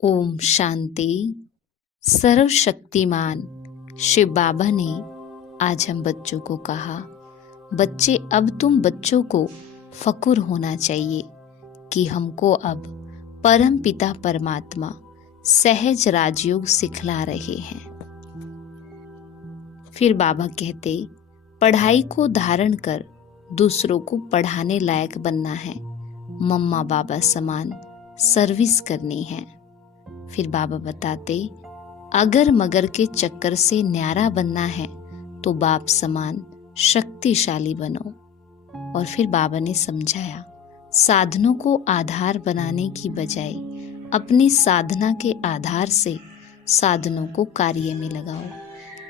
ओम शांति। सर्वशक्तिमान शिव बाबा ने आज हम बच्चों को कहा, बच्चे अब तुम बच्चों को फक्र होना चाहिए कि हमको अब परम पिता परमात्मा सहज राजयोग सिखला रहे हैं। फिर बाबा कहते, पढ़ाई को धारण कर दूसरों को पढ़ाने लायक बनना है, मम्मा बाबा समान सर्विस करनी है। फिर बाबा बताते, अगर मगर के चक्कर से न्यारा बनना है तो बाप समान शक्तिशाली बनो। और फिर बाबा ने समझाया, साधनों को आधार बनाने की बजाय अपनी साधना के आधार से साधनों को कार्य में लगाओ।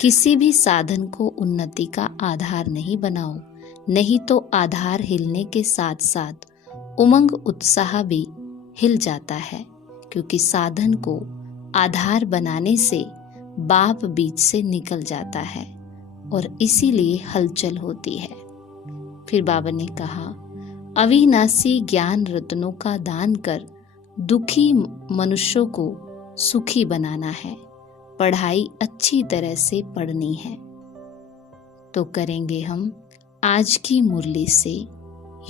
किसी भी साधन को उन्नति का आधार नहीं बनाओ, नहीं तो आधार हिलने के साथ साथ उमंग उत्साह भी हिल जाता है, क्योंकि साधन को आधार बनाने से बाप बीच से निकल जाता है और इसीलिए हलचल होती है। फिर बाबा ने कहा, अविनाशी ज्ञान रत्नों का दान कर दुखी मनुष्यों को सुखी बनाना है। पढ़ाई अच्छी तरह से पढ़नी है। तो करेंगे हम आज की मुरली से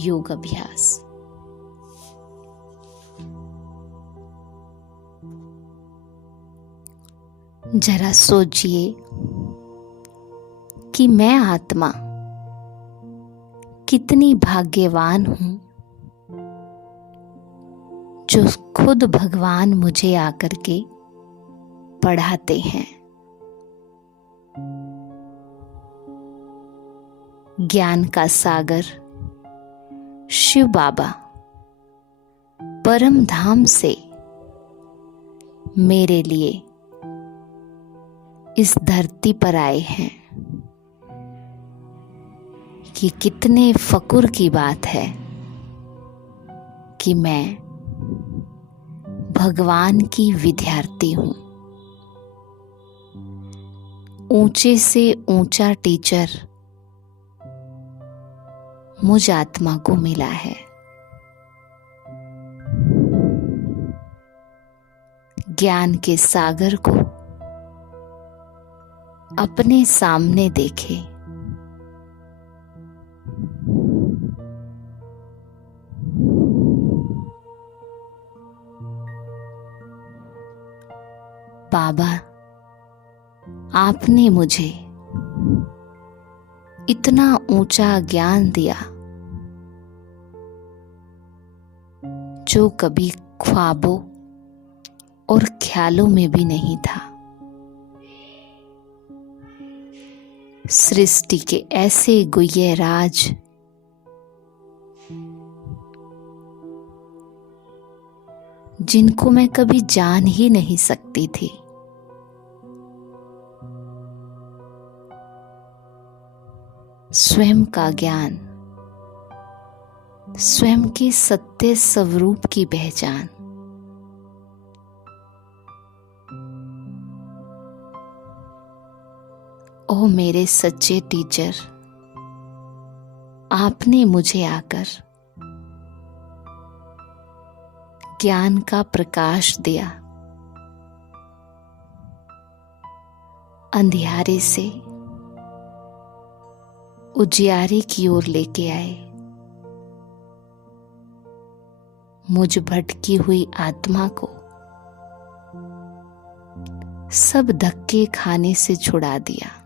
योग अभ्यास। जरा सोचिए कि मैं आत्मा कितनी भाग्यवान हूं जो खुद भगवान मुझे आकर के पढ़ाते हैं। ज्ञान का सागर शिव बाबा परम धाम से मेरे लिए इस धरती पर आए हैं। कि कितने फक्र की बात है कि मैं भगवान की विद्यार्थी हूं। ऊंचे से ऊंचा टीचर मुझ आत्मा को मिला है। ज्ञान के सागर को अपने सामने देखे, बाबा आपने मुझे इतना ऊंचा ज्ञान दिया जो कभी ख्वाबों और ख्यालों में भी नहीं था। सृष्टि के ऐसे गुह्य राज जिनको मैं कभी जान ही नहीं सकती थी, स्वयं का ज्ञान, स्वयं के सत्य स्वरूप की पहचान, ओ मेरे सच्चे टीचर, आपने मुझे आकर ज्ञान का प्रकाश दिया। अंधियारे से उजियारे की ओर लेके आए। मुझ भटकी हुई आत्मा को सब धक्के खाने से छुड़ा दिया।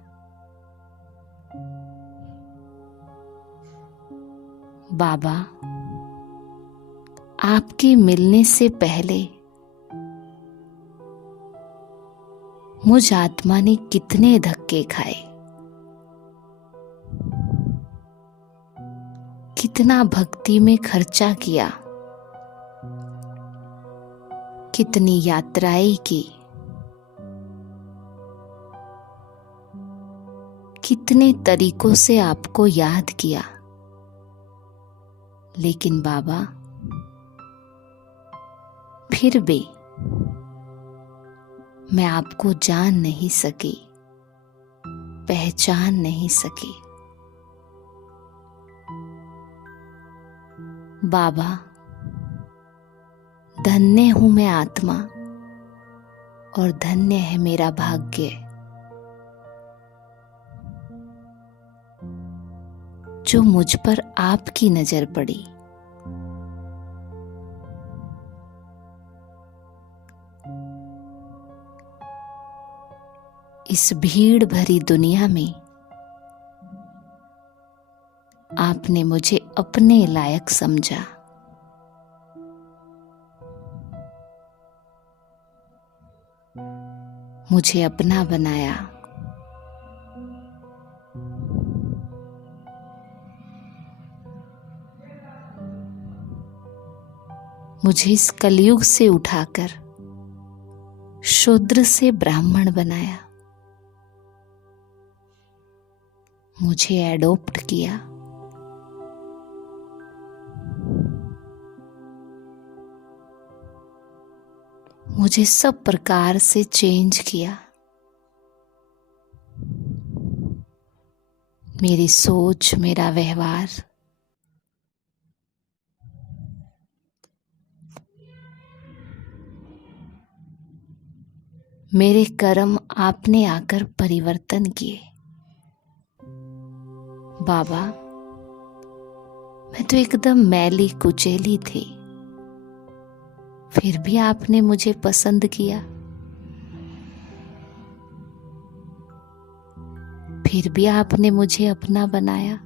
बाबा, आपके मिलने से पहले मुझ आत्मा ने कितने धक्के खाए, कितना भक्ति में खर्चा किया, कितनी यात्राएं की, कितने तरीकों से आपको याद किया। लेकिन बाबा, फिर भी मैं आपको जान नहीं सकी, पहचान नहीं सकी। बाबा, धन्य हूं मैं आत्मा और धन्य है मेरा भाग्य जो मुझ पर आपकी नजर पड़ी। इस भीड़ भरी दुनिया में आपने मुझे अपने लायक समझा। मुझे अपना बनाया। मुझे इस कलयुग से उठाकर शूद्र से ब्राह्मण बनाया। मुझे एडॉप्ट किया। मुझे सब प्रकार से चेंज किया। मेरी सोच, मेरा व्यवहार, मेरे कर्म आपने आकर परिवर्तन किए। बाबा, मैं तो एकदम मैली कुचैली थी, फिर भी आपने मुझे पसंद किया। फिर भी आपने मुझे अपना बनाया।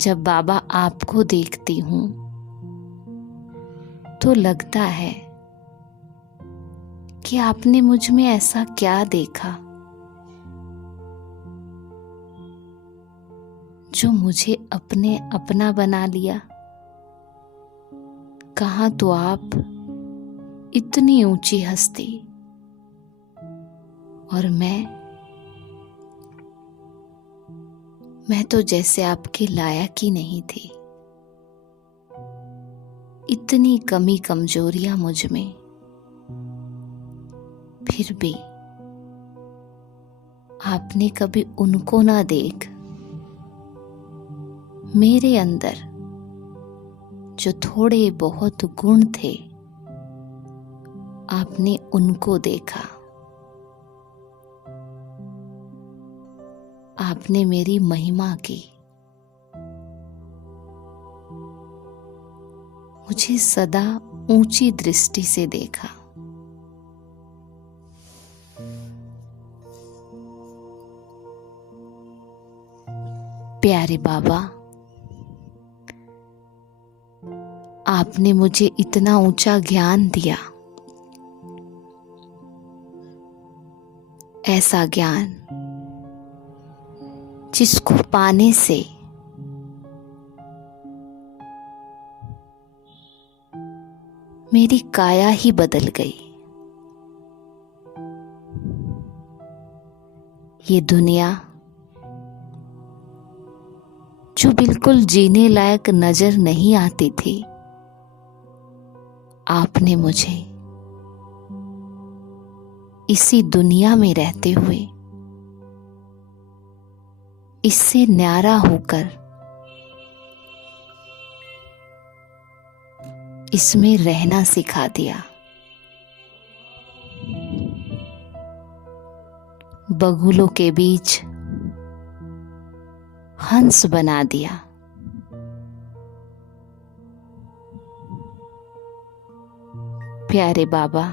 जब बाबा आपको देखती हूं तो लगता है कि आपने मुझ में ऐसा क्या देखा जो मुझे अपने अपना बना लिया। कहाँ तो आप इतनी ऊंची हस्ती और मैं तो जैसे आपके लायक ही नहीं थी। इतनी कमी कमजोरियां मुझ में, फिर भी आपने कभी उनको ना देख मेरे अंदर जो थोड़े बहुत गुण थे, आपने उनको देखा। आपने मेरी महिमा की। मुझे सदा ऊंची दृष्टि से देखा। प्यारे बाबा, आपने मुझे इतना ऊंचा ज्ञान दिया। ऐसा ज्ञान जिसको पाने से मेरी काया ही बदल गई। ये दुनिया जो बिल्कुल जीने लायक नजर नहीं आती थी, आपने मुझे इसी दुनिया में रहते हुए इससे न्यारा होकर इसमें रहना सिखा दिया। बगुलों के बीच हंस बना दिया। प्यारे बाबा,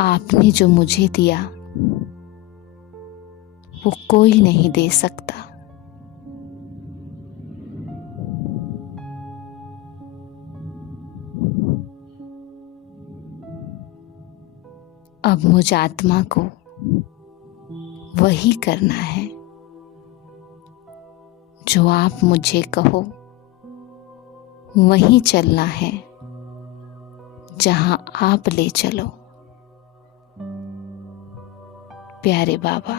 आपने जो मुझे दिया वो कोई नहीं दे सकता। अब मुझ आत्मा को वही करना है जो आप मुझे कहो, वहीं चलना है जहां आप ले चलो। प्यारे बाबा,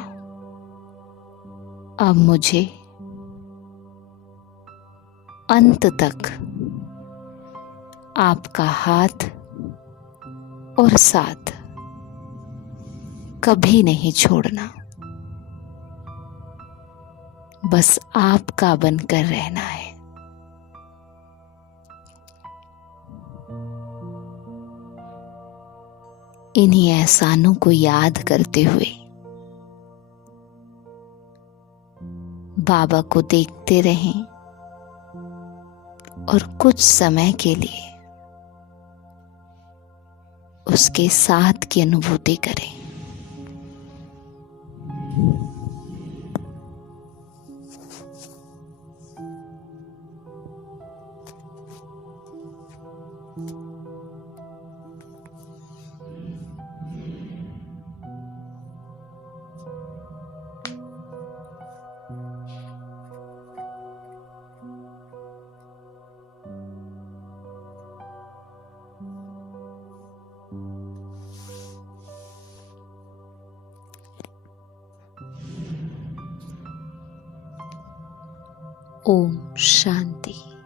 अब मुझे अंत तक आपका हाथ और साथ कभी नहीं छोड़ना। बस आपका बनकर रहना है। इन्हीं एहसानों को याद करते हुए बाबा को देखते रहें और कुछ समय के लिए उसके साथ की अनुभूति करें। ओम शांति।